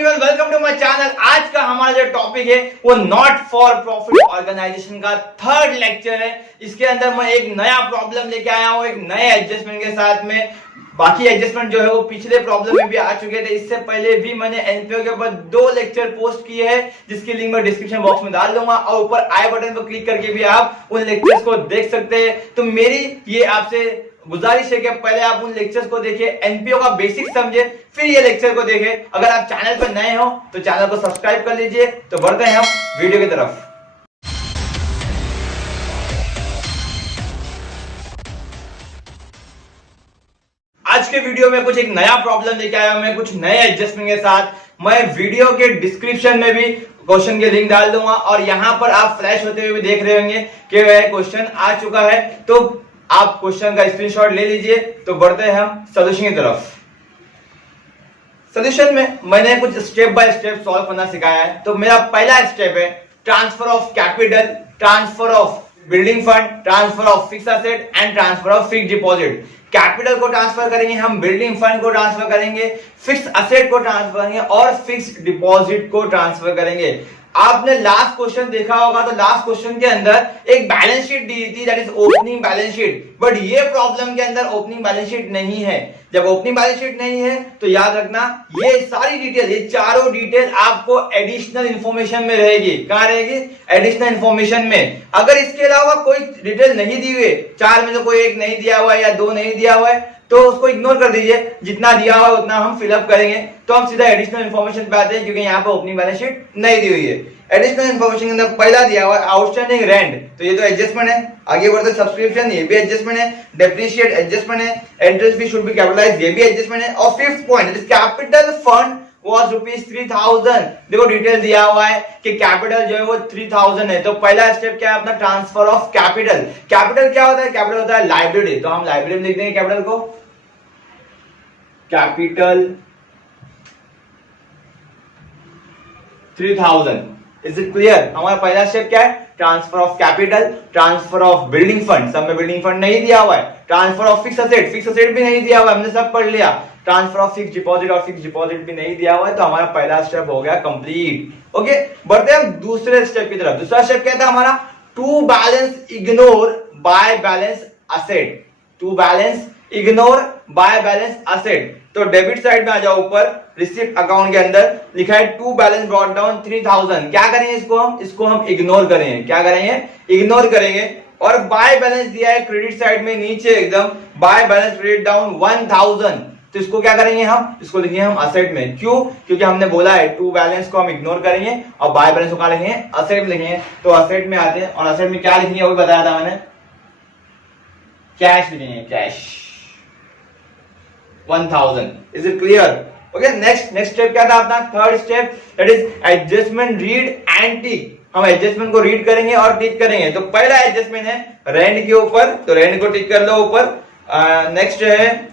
Everyone, welcome to my channel. आज का हमारा जो टॉपिक है वो नॉट फॉर प्रॉफिट ऑर्गेनाइजेशन का थर्ड लेक्चर है। इसके अंदर मैं एक नया प्रॉब्लम लेके आया हूँ, एक नए एडजस्टमेंट के साथ में। बाकी एडजस्टमेंट जो है वो पिछले प्रॉब्लम में भी आ चुके थे। इससे पहले भी मैंने एनपीओ के ऊपर 2 लेक्चर पोस्ट किए हैं, जिसकी लिंक मैं डिस्क्रिप्शन बॉक्स में डाल दूंगा और ऊपर आई बटन पर क्लिक करके भी आप उन लेक्चर्स को देख सकते हैं। तो मेरी ये आपसे गुजारिश है कि पहले आप उन लेक्चर्स को देखिए, एनपीओ का बेसिक समझे, फिर ये लेक्चर को देखें। अगर आप चैनल पर नए हो तो चैनल को सब्सक्राइब कर लीजिए। तो बढ़ते हैं हम वीडियो की तरफ। आज के वीडियो में कुछ एक नया प्रॉब्लम लेके आया हूं मैं, कुछ नए एडजस्टमेंट के साथ। मैं वीडियो के डिस्क्रिप्शन में भी क्वेश्चन के लिंक डाल दूंगा और यहां पर आप फ्लैश होते हुए भी देख रहे होंगे कि वह क्वेश्चन आ चुका है। तो आप क्वेश्चन का स्क्रीनशॉट ले लीजिए। तो बढ़ते हैं हम सॉल्यूशन की तरफ। सॉल्यूशन में मैंने कुछ स्टेप बाय स्टेप सॉल्व करना सिखाया है। तो मेरा पहला स्टेप है transfer of capital, transfer of building fund, transfer of fix asset and transfer of fix deposit. Capital को ट्रांसफर करेंगे हम, बिल्डिंग फंड को ट्रांसफर करेंगे, फिक्स एसेट को ट्रांसफर करेंगे और फिक्स डिपॉजिट को ट्रांसफर करेंगे। आपने लास्ट क्वेश्चन देखा होगा, तो लास्ट क्वेश्चन के अंदर एक बैलेंस शीट दी थी, that is opening balance sheet. But ये प्रॉब्लम के अंदर ओपनिंग बैलेंस शीट नहीं है। जब ओपनिंग बैलेंस शीट नहीं है तो याद रखना ये सारी डिटेल, ये चारों डिटेल आपको एडिशनल इंफॉर्मेशन में रहेगी। कहां रहेगी? एडिशनल इंफॉर्मेशन में। अगर इसके अलावा कोई डिटेल नहीं दी हुई, 4 में से कोई एक नहीं दिया हुआ है या 2 नहीं दिया हुआ है, तो उसको इग्नोर कर दीजिए। जितना दिया हुआ है उतना हम फिलअप करेंगे। तो हम सीधा एडिशनल इंफॉर्मेशन पे आते हैं, क्योंकि यहाँ पे ओपनिंग बैलेंस शीट नहीं दी हुई है। एडिशनल इंफॉर्मेशन के अंदर पहला दिया हुआ है आउटस्टैंडिंग रेंट, तो ये तो एडजस्टमेंट है। आगे बढ़ते सब्सक्रिप्शन, ये भी एडजस्टमेंट है। डेप्रिशिएट एडजस्टमेंट है। Entrance fee should be capitalised, ये भी एडजस्टमेंट है। और fifth point capital fund was rupees 3000। देखो डिटेल दिया हुआ है कि कैपिटल जो है वो 3000 है। तो पहला स्टेप क्या है अपना? Transfer of capital. कैपिटल क्या होता है? कैपिटल होता है लाइबिलिटी। तो हम लाइबिलिटी में लिख देंगे कैपिटल को, कैपिटल 3000। Is it clear? हमारा पहला स्टेप क्या है? Transfer of capital, transfer of building fund, सब में बिल्डिंग फंड नहीं दिया हुआ है। Transfer of fix asset, fix asset भी नहीं दिया हुआ है, हमने सब पढ़ लिया। ट्रांसफर ऑफ फिक्स डिपॉजिट, और फिक्स डिपॉजिट भी नहीं दिया हुआ है। तो हमारा पहला स्टेप हो गया कंप्लीट। ओके, बढ़ते हैं दूसरे स्टेप की तरफ। दूसरा स्टेप क्या था हमारा? To balance ignore by balance asset. To balance ignore by balance asset. तो डेबिट साइड में आ जाओ, ऊपर रिसिप्ट अकाउंट के अंदर लिखा है टू बैलेंस ब्रॉट डाउन 3000। क्या करेंगे इसको हम इग्नोर करेंगे। क्या करेंगे? इग्नोर करेंगे। और बाय बैलेंस दिया है क्रेडिट साइड में नीचे एकदम, बाय बैलेंस क्रेडिट डाउन 1000। तो इसको क्या करेंगे हम? इसको लिखेंगे हम असेट में। क्यों? क्योंकि हमने बोला है टू बैलेंस को हम इग्नोर करेंगे और बाय बैलेंस को क्या लिखेंगे? असेट में लिखेंगे। तो असेट में आते हैं और असेट में क्या लिखेंगे वो भी बताया था मैंने, कैश लिखेंगे, cash 1000। Is it clear? Okay, next step क्या था अपना? Third step, that is adjustment read and tick. हम एडजस्टमेंट को रीड करेंगे और टिक करेंगे। तो पहला एडजस्टमेंट है रेंट के ऊपर, तो रेंट को टिक कर लो ऊपर। नेक्स्ट है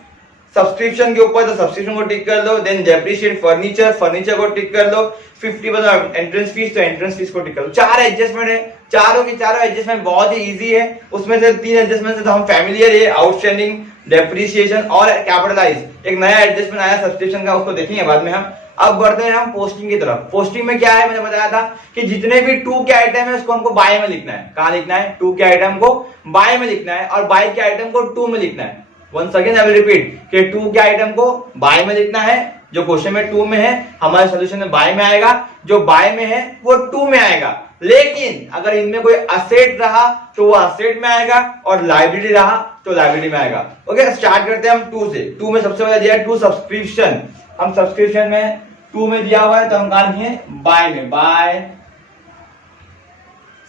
सब्सक्रिप्शन के ऊपर, तो सब्सक्रिप्शन को टिक कर लो। देन डेप्रिशिएट फर्नीचर, फर्नीचर को टिक कर लो। 50% एंट्रेंस फीस, तो एंट्रेंस फीस को टिक कर लो। 4 एडजस्टमेंट है, चारों की चारों एडजस्टमेंट बहुत ही इजी है। उसमें से 3 एडजस्टमेंट से तो हम फैमिलियर है, आउटस्टैंडिंग, डेप्रिसिएशन और कैपिटलाइज। एक नया एडजस्टमेंट आया सब्सक्रिप्शन का, उसको देखेंगे बाद में हम। अब बढ़ते हैं हम पोस्टिंग की तरफ। पोस्टिंग में क्या है? मैंने बताया था कि जितने भी टू के आइटम है उसको हमको बाय में लिखना है। कहां लिखना है? टू के आइटम को बाय में लिखना है और बाय के आइटम को टू में लिखना है। Once again I will repeat कि टू के आइटम को बाय में लिखना है। जो क्वेश्चन में टू में है हमारे सॉल्यूशन में बाय में आएगा, जो बाय में है वो टू में आएगा। लेकिन अगर इनमें कोई असेट रहा तो वो असेट में आएगा और लाइबिलिटी रहा तो लाइबिलिटी में आएगा। ओके, स्टार्ट करते हैं हम टू से। टू में सबसे पहले दिया है टू सब्सक्रिप्शन। हम सब्सक्रिप्शन में टू में दिया हुआ है तो हम कहा लिखे बाय में, by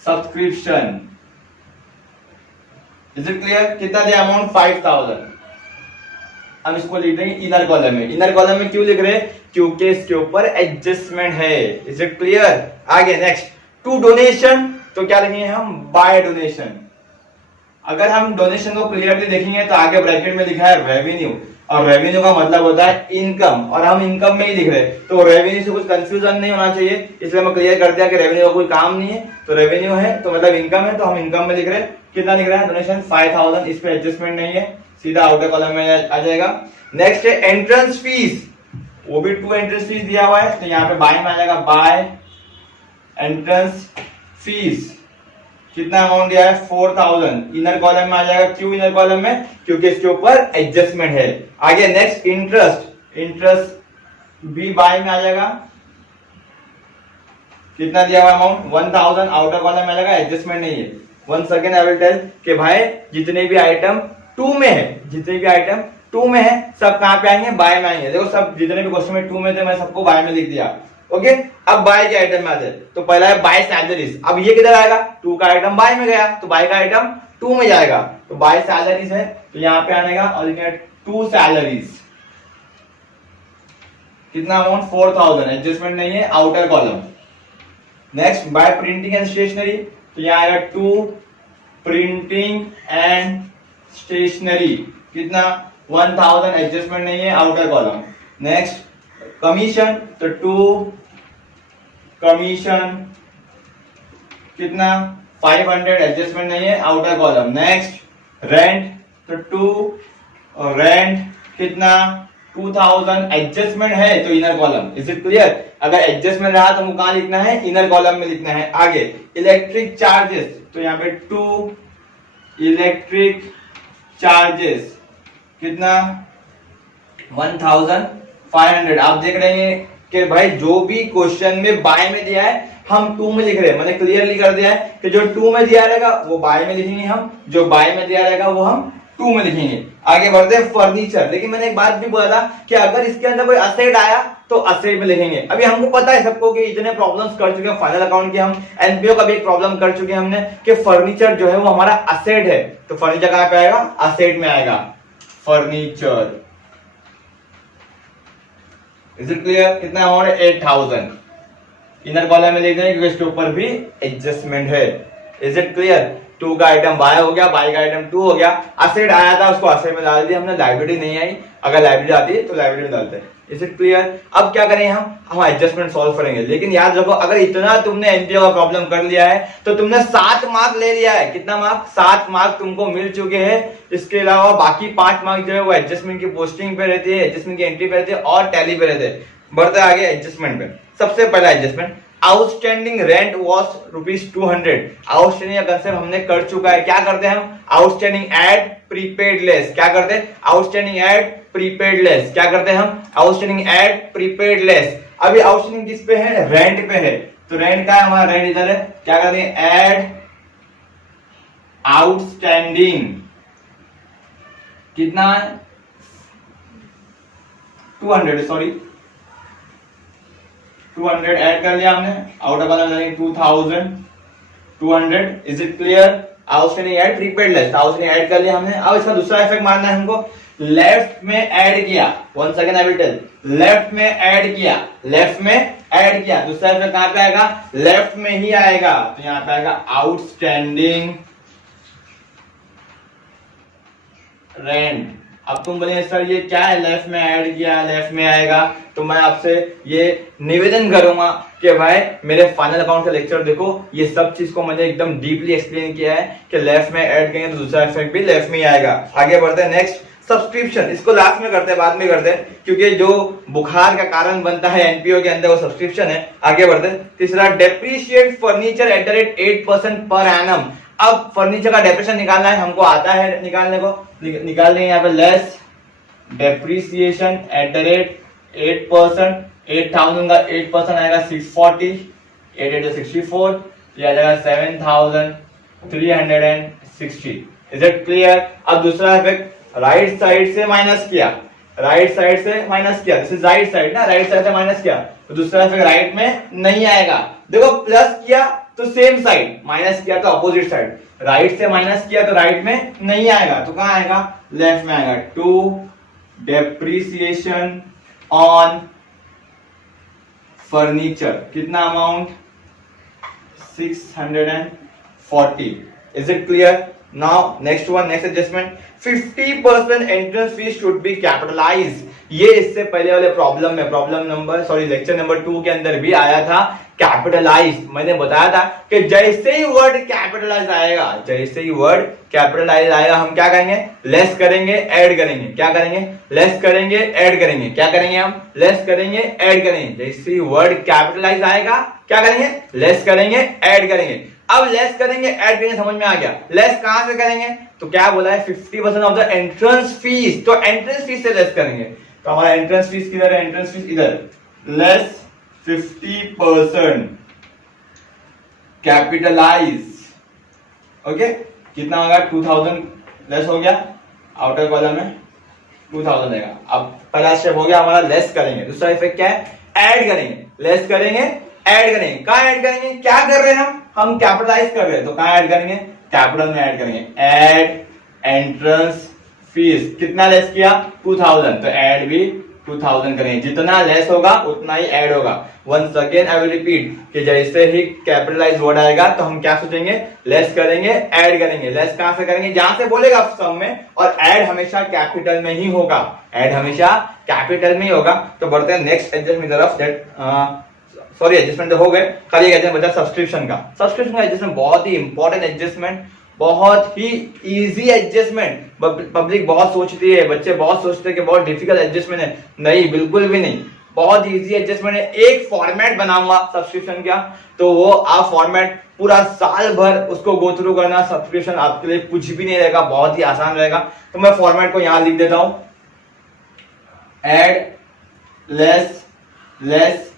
subscription. Is it clear? कितना दिया अमाउंट? 5000। हम इसको लिख देंगे इनर कॉलम में। इनर कॉलम में क्यों लिख रहे हैं? क्योंकि इसके ऊपर एडजस्टमेंट है। Is it clear? आगे नेक्स्ट टू डोनेशन, तो क्या लिखेंगे हम? By donation. अगर हम डोनेशन को क्लियरली देखेंगे तो आगे ब्रैकेट में लिखा है रेवेन्यू, और रेवेन्यू का मतलब होता है इनकम, और हम इनकम में ही लिख रहे हैं। तो रेवेन्यू से कुछ कंफ्यूजन नहीं होना चाहिए, इसलिए मैं क्लियर कर दिया कि रेवेन्यू का कोई काम नहीं है। तो रेवेन्यू है तो मतलब इनकम है, तो हम इनकम में लिख रहे हैं। कितना लिख रहा है? डोनेशन 5000। इस पे एडजस्टमेंट नहीं है, सीधा आउटर कॉलम में आ जाएगा। नेक्स्ट है एंट्रेंस फीस। वो भी 2 एंट्रेंस फीस दिया हुआ है, तो यहाँ पे बाय में आ जाएगा बाय एंट्रेंस फीस। कितना अमाउंट दिया है 4000। इनर कॉलम में आ जाएगा, क्यों इनर कॉलम में, क्योंकि इसके ऊपर एडजस्टमेंट है। आगे नेक्स्ट इंटरेस्ट, इंटरेस्ट भी बाय में आ जाएगा। कितना दिया हुआ अमाउंट 1000, आउटर कॉलम में आ जाएगा, एडजस्टमेंट नहीं है। Once again I will tell कि भाई जितने भी आइटम 2 में है, जितने भी आइटम 2 में है सब कहां पे आएंगे, बाय में आएंगे। देखो सब जितने भी क्वेश्चन में 2 में थे मैं सबको बाय में लिख दिया। ओके, अब बाय के आइटम में आते हैं, तो पहला है बाय सैलरीज। अब ये किधर आएगा, 2 का आइटम बाय में गया, तो बाय का आइटम 2 में जाएगा, तो बाय सैलरीज है, तो यहाँ पे आने का ऑलरेडी 2 सैलरीज। कितना अमाउंट 4000, एडजस्टमेंट नहीं है, outer column. Next by printing and stationery, तो यहाँ आएगा 2 प्रिंटिंग एंड स्टेशनरी। कितना 1000, एडजस्टमेंट नहीं है, आउटर कॉलम। नेक्स्ट कमीशन, तो 2 कमीशन। कितना 500, एडजस्टमेंट नहीं है, आउटर कॉलम। नेक्स्ट रेंट, तो 2 रेंट। कितना 2000, एडजस्टमेंट है तो inner column. Is it clear? अगर एडजस्टमेंट रहा तो कहां लिखना है, इनर कॉलम में लिखना है। आगे इलेक्ट्रिक चार्जेस, तो यहाँ पे 2 इलेक्ट्रिक चार्जेस। कितना 1500। आप देख रहे हैं कि भाई जो भी क्वेश्चन में बाय में दिया है हम 2 में लिख रहे हैं। मैंने क्लियरली कर दिया है कि जो 2 में दिया रहेगा वो बाय में लिखेंगे हम, जो बाय में दिया रहेगा वो हम 2 में लिखेंगे। आगे बढ़ते हैं फर्नीचर। लेकिन मैंने एक बात भी बोला था कि अगर इसके अंदर कोई असेट आया तो असेट में लिखेंगे। अभी हमको पता है सबको कि इतने प्रॉब्लम्स कर चुके हैं फाइनल अकाउंट की, हम एनपीओ का भी एक प्रॉब्लम कर चुके हैं हमने कि फर्नीचर जो है वो हमारा असेट है, तो फर्नीचर कहां पे आएगा, असेट में आएगा, फर्नीचर। Is it clear? कितना अमाउंट है 8000। इनर कॉलम में लिख देंगे क्योंकि इसके ऊपर भी एडजस्टमेंट है। Is it clear? 2 का आइटम बाय हो गया, बाय का आइटम 2 हो गया। असेट आया था उसको असेट में डाल दिया हमने, लाइब्रेरी नहीं आई, अगर लाइब्रेरी आती है तो लाइब्रेरी में डालते हैं। Is it clear? अब क्या करें हम एडजस्टमेंट सॉल्व करेंगे। लेकिन याद रखो अगर इतना तुमने एनपीओ का प्रॉब्लम कर लिया है तो तुमने 7 मार्क ले लिया है। कितना मार्क? 7 मार्क तुमको मिल चुके हैं। इसके अलावा बाकी 5 मार्क जो है वो एडजस्टमेंट की पोस्टिंग पे रहती है, एडजस्टमेंट की एंट्री पे रहती है और टैली पे रहते हैं। बढ़ते आगे एडजस्टमेंट पे। सबसे पहला adjustment, outstanding rent was ₹200। Outstanding का कंसेप्ट हमने कर चुका है। क्या करते हैं हम, आउटस्टैंडिंग एड प्रीपेड लेस। क्या करते हैं, आउटस्टैंडिंग एड प्रीपेड लेस। क्या करते हैं हम, आउटस्टैंडिंग एड प्रीपेड लेस। अभी आउटस्टैंडिंग किस पे है, रेंट पे है, तो रेंट का है हमारा, रेंट इधर है। क्या करते हैं, एड आउटस्टैंडिंग। कितना है 200, सॉरी 200 ऐड कर लिया हमने, out of 2200। Is it clear? Outstanding add prepaid less, outstanding add कर लिया हमने। अब इसका दूसरा इफेक्ट मानना है हमको, लेफ्ट में ऐड किया। One second I will tell, left में ऐड किया, लेफ्ट में ऐड किया। दूसरा इफेक्ट कहां पे आएगा, लेफ्ट में ही आएगा, तो यहां पे आएगा आउटस्टैंडिंग रेंट। अब तुम बोले सर ये क्या है, लेफ्ट में ऐड किया, लेफ्ट में आएगा, तो मैं आपसे ये निवेदन करूंगा कि भाई मेरे फाइनल अकाउंट का लेक्चर देखो, ये सब चीज को मैंने एकदम डीपली एक्सप्लेन किया है कि लेफ्ट में ऐड करेंगे तो दूसरा इफेक्ट भी लेफ्ट में ही आएगा। आगे बढ़ते हैं, नेक्स्ट सब्सक्रिप्शन। इसको लास्ट में करते हैं, बाद में करते हैं, क्योंकि जो बुखार का कारण बनता है एनपीओ के अंदर वो सब्सक्रिप्शन है। आगे बढ़ते हैं, तीसरा depreciate furniture at the rate 8% per annum. अब फर्नीचर का डेप्रिसिएशन निकालना है, हमको आता है निकालने को, निकाल लेंगे यहाँ पे less depreciation at the rate 8%। 8000 का 8% आएगा 640, 8 8 64, यह आ जाएगा 7360। Is it clear? अब दूसरा इफेक्ट, राइट साइड से माइनस किया, राइट साइड से माइनस किया, दिस इज राइट साइड ना, राइट साइड से माइनस किया तो दूसरा इफेक्ट राइट में नहीं आएगा। देखो प्लस किया तो सेम साइड, माइनस किया तो अपोजिट साइड, राइट से माइनस किया तो राइट में नहीं आएगा, तो कहां आएगा, लेफ्ट में आएगा। टू डेप्रीसिएशन ऑन फर्नीचर, कितना amount 640। Is it clear? Now next one, next adjustment, 50% entrance fees should be capitalize. ये इससे पहले वाले प्रॉब्लम में, लेक्चर नंबर 2 के अंदर भी आया था कैपिटलाइज, मैंने बताया था कि जैसे ही वर्ड कैपिटलाइज आएगा, जैसे ही वर्ड कैपिटलाइज आएगा हम क्या करेंगे, लेस करेंगे, ऐड करेंगे, क्या करेंगे, लेस करेंगे, ऐड करेंगे, क्या करेंगे हम, लेस करेंगे, ऐड करेंगे। जैसे ही वर्ड कैपिटलाइज आएगा क्या करेंगे, लेस करेंगे, ऐड करेंगे। अब लेस करेंगे, ऐड करेंगे, समझ में आ गया। लेस कहां से करेंगे, तो क्या बोला है 50% ऑफ द एंट्रेंस फीस, तो एंट्रेंस फीस से लेस करेंगे। तो हमारा एंट्रेंस फीस किधर है, एंट्रेंस फीस इधर, लेस 50% कैपिटलाइज, ओके। कितना होगा, 2000 लेस हो गया, आउटर कॉलम में 2000 देगा। अब पहला स्टेप हो गया हमारा, लेस करेंगे। दूसरा इफेक्ट क्या है, ऐड करेंगे, लेस करेंगे, ऐड करेंगे। कहां ऐड करेंगे, क्या कर रहे हैं हम कैपिटलाइज कर रहे हैं, तो कहां ऐड करेंगे, कैपिटल में ऐड करेंगे। ऐड एंट्रेंस फीस, कितना लेस किया, 2000, तो ऐड भी 2000 करेंगे। जितना लेस होगा उतना ही ऐड होगा। Once again I will repeat कि जैसे ही कैपिटलाइज वर्ड आएगा तो हम क्या सोचेंगे, लेस करेंगे, ऐड करेंगे। लेस कहां से करेंगे, जहां से बोलेगा सम में, और ऐड हमेशा कैपिटल में ही होगा, ऐड हमेशा कैपिटल में ही होगा। तो बढ़ते हैं नेक्स्ट एडजस्टमेंट की तरफ। सॉरी, एडजस्टमेंट तो हो गए, कल एक एडजस्टमेंट बचा सब्सक्रिप्शन का। सब्सक्रिप्शन का एडजस्टमेंट बहुत ही इंपॉर्टेंट एडजस्टमेंट, बहुत ही इजी एडजस्टमेंट। पब्लिक बहुत सोचती है, बच्चे बहुत सोचते हैं कि बहुत डिफिकल्ट एडजस्टमेंट है, नहीं, बिल्कुल भी नहीं, बहुत इजी एडजस्टमेंट है। एक फॉर्मेट बनाऊंगा सब्सक्रिप्शन का, तो वो आप फॉर्मेट पूरा साल भर उसको गो थ्रू करना, सब्सक्रिप्शन आपके लिए कुछ भी नहीं रहेगा, बहुत ही आसान रहेगा। तो मैं फॉर्मेट को यहां लिख देता हूं, एड, लेस, लेस,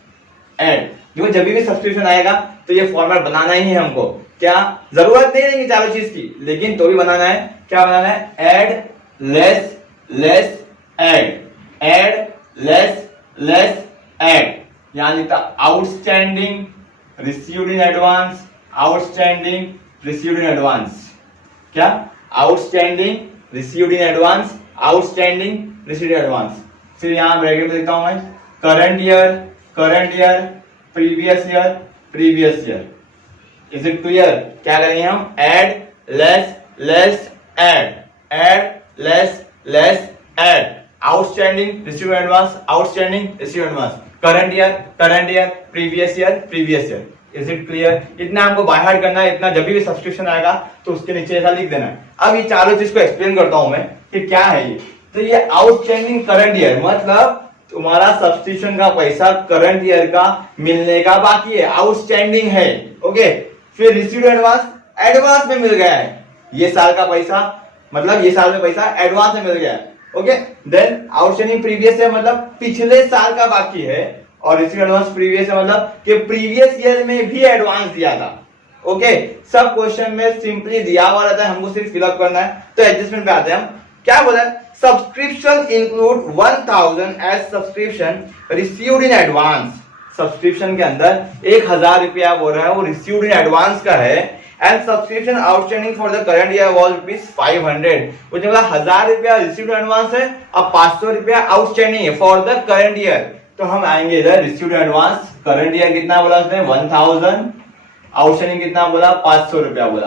ऐड। देखो जब भी सब्सक्रिप्शन आएगा तो ये फॉर्मेट बनाना ही है हमको। क्या जरूरत नहीं रहेगी चारों चीज की, लेकिन तो भी बनाना है। क्या बनाना है, add, less, less, add, add, less, less, add. यहां लिखता outstanding, received in advance, outstanding, received in advance. क्या, outstanding, received in advance, outstanding, received in advance. फिर यहां ब्रैकेट में लिखता हूं मैं current year, current year, previous year, previous year. Is it clear. क्या करेंगे हम, add, less, less, add, add, less, less, add. Outstanding, receive advance, outstanding, receive advance. Current year, current year, previous year, previous year. Is it clear. इतना हमको by heart करना है, इतना जब भी सब्सक्रिप्शन आएगा तो उसके नीचे ऐसा लिख देना है। अब ये चारों चीज को एक्सप्लेन करता हूं मैं कि क्या है ये। तो ये आउटस्टैंडिंग करंट ईयर मतलब तुम्हारा सब्सक्रिप्शन का पैसा करंट ईयर का मिलने का बाकी है, आउटस्टैंडिंग है, ओके। फिर रिसीव्ड एडवांस, एडवांस में मिल गया है, ये साल का पैसा, मतलब ये साल में पैसा एडवांस में मिल गया है, ओके। देन आउटस्टैंडिंग प्रीवियस है, मतलब पिछले साल का बाकी है, और रिसीव्ड एडवांस प्रीवियस है, मतलब कि प्रीवियस ईयर में भी एडवांस दिया था, ओके। सब क्वेश्चन में सिंपली दिया हुआ रहता है, हमको सिर्फ फिलअप करना है। तो एडजस्टमेंट पे आते हैं हम। क्या बोला है, subscription include 1000 as subscription received in advance. Subscription के अंदर 1000 रुपया बोल रहा है, वो रिसीव्ड इन एडवांस का है। And subscription outstanding for the current year was ₹500। वो जो 1000 रुपया रिसीव्ड एडवांस है, अब 500 रुपया आउटस्टैंडिंग है फॉर द करंट ईयर। तो हम आएंगे इधर, रिसीव्ड एडवांस, करंट ईयर कितना बोला उसने 1000, आउटस्टैंडिंग कितना बोला 500 रुपया बोला।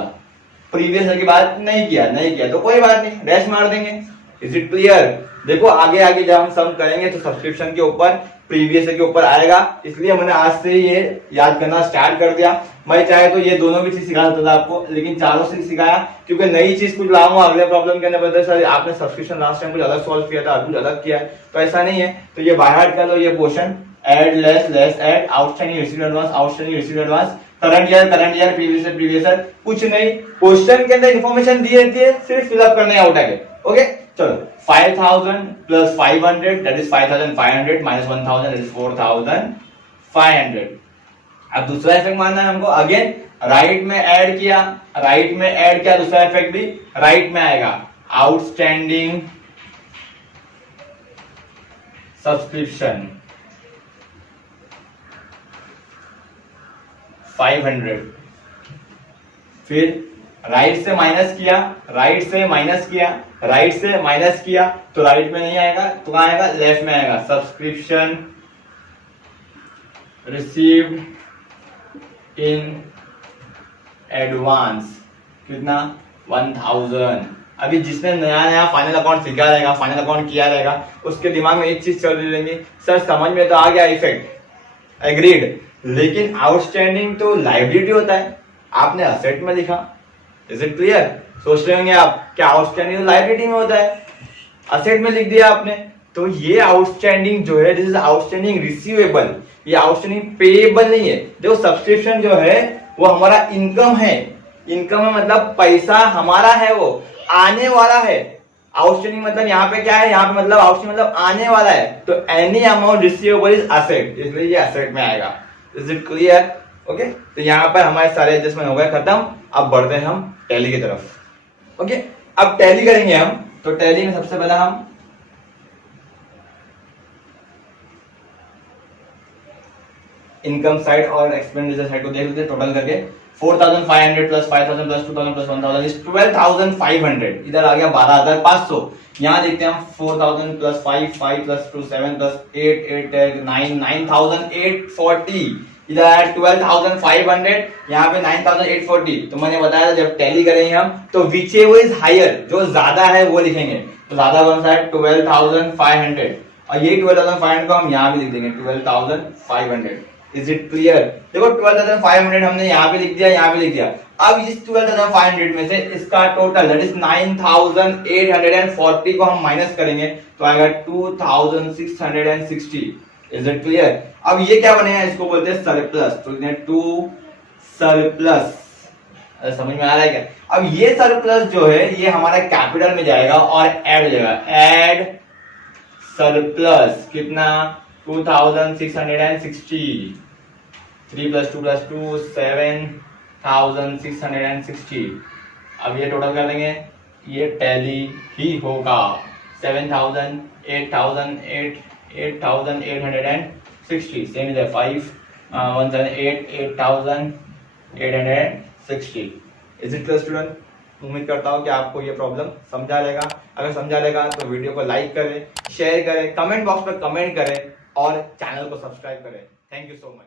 प्रीवियस ईयर की बात नहीं किया तो कोई बात नहीं, डैश मार देंगे। Is it clear. देखो आगे आगे जब हम सम करेंगे तो सब्सक्रिप्शन के ऊपर प्रीवियस ईयर के ऊपर आएगा, इसलिए मैंने आज से ये याद करना स्टार्ट कर दिया। मैं चाहे तो ये दोनों भी चीज सिखा सकता था आपको, लेकिन चारों से सिखाया क्योंकि नई चीज कुछ लाऊंगा अगले प्रॉब्लम के अंदर। बता सर आपने सब्सक्रिप्शन लास्ट टाइम कुछ अलग सॉल्व किया था, कुछ अलग किया है, तो ऐसा नहीं है। तो ये बाय हार्ट कर लो ये question, add, less, less, add, outstanding, received advance, outstanding, received advance, current year, previous year, कुछ नहीं। क्वेश्चन के अंदर इंफॉर्मेशन दी रहती है, सिर्फ फिलअप करने आउट आगे, ओके। चलो 5000 plus 500 that is 5500 minus 1000 that is 4500। अब दूसरा इफेक्ट मानना है हमको। अगेन राइट में ऐड किया, दूसरा इफेक्ट भी राइट में आएगा, आउटस्टैंडिंग सब्सक्रिप्शन 500। फिर राइट से माइनस किया, तो राइट में नहीं आएगा, तो कहां आएगा, लेफ्ट में आएगा। सब्सक्रिप्शन रिसीव्ड इन एडवांस कितना 1000। अभी जिसने नया फाइनल अकाउंट सीखा रहेगा, फाइनल अकाउंट किया रहेगा, उसके दिमाग में एक चीज चल रही रहेगी, सर समझ में तो आ गया इफेक्ट, एग्रीड, लेकिन आउटस्टैंडिंग तो लाइबिलिटी होता है, आपने असेट में लिखा। Is it clear? सोच रहे होंगे आप क्या आउटस्टैंडिंग तो लाइबिलिटी में होता है, असेट में लिख दिया आपने। तो ये आउटस्टैंडिंग जो है, दिस इज आउटस्टैंडिंग रिसीवेबल, ये आउटस्टैंडिंग पेएबल नहीं है। देखो सब्सक्रिप्शन जो है वो हमारा इनकम है, इनकम है मतलब पैसा हमारा है, वो आने वाला है। आउटस्टैंडिंग मतलब यहाँ पे क्या है, यहाँ पे मतलब आउटस्टैंडिंग मतलब आने वाला है। तो any amount receivable is asset, इसलिए ये असेट में आएगा। Is it clear? ओके, तो यहाँ पर हमारे सारे एडजस्टमेंट हो गए खत्म। अब बढ़ते हैं हम टैली की तरफ। ओके, अब टैली करेंगे हम। तो टैली में सबसे पहले हम इनकम साइड और एक्सपेंडिचर साइड को देख लेते हैं। टोटल करके 4500 प्लस 5000 प्लस 2000 प्लस 1000 इज 12500। इधर आ गया 12500। यहाँ देखते हैं हम 4000 प्लस 5 प्लस 2 7 प्लस 8 9 9840। इधर आया 12500, यहाँ पे 9840। तो मैंने बताया था जब टैली करेंगे हम तो विच एवर इज हायर, जो ज्यादा है वो लिखेंगे। तो ज्यादा कौन सा है? 12500। और ये 12500 को हम यहाँ भी लिख देंगे 12500। Is it clear? देखो 12500 हमने यहाँ पे लिख दिया, यहाँ पे लिख दिया। अब इस 12500 में से इसका टोटल दैट इज 9840 को हम माइनस करेंगे तो आएगा 2660। Is it clear? अब ये क्या बनेगा, इसको बोलते हैं सरप्लस। तो टू सरप्लस, समझ में आ रहा है क्या? अब ये सरप्लस जो है ये हमारा कैपिटल में जाएगा और ऐड हो जाएगा। ऐड सरप्लस कितना? 2660। 3 प्लस 2 प्लस 2 7660। अब ये टोटल कर देंगे, ये टैली ही होगा। 7000 8860। Same is 5 178 8860। Is it clear student? उम्मीद करता हूँ कि आपको ये प्रॉब्लम समझा रहेगा। अगर समझा रहेगा तो वीडियो को लाइक करें, शेयर करें, कमेंट बॉक्स में कमेंट करें और चैनल को सब्सक्राइब करें। Thank you so much.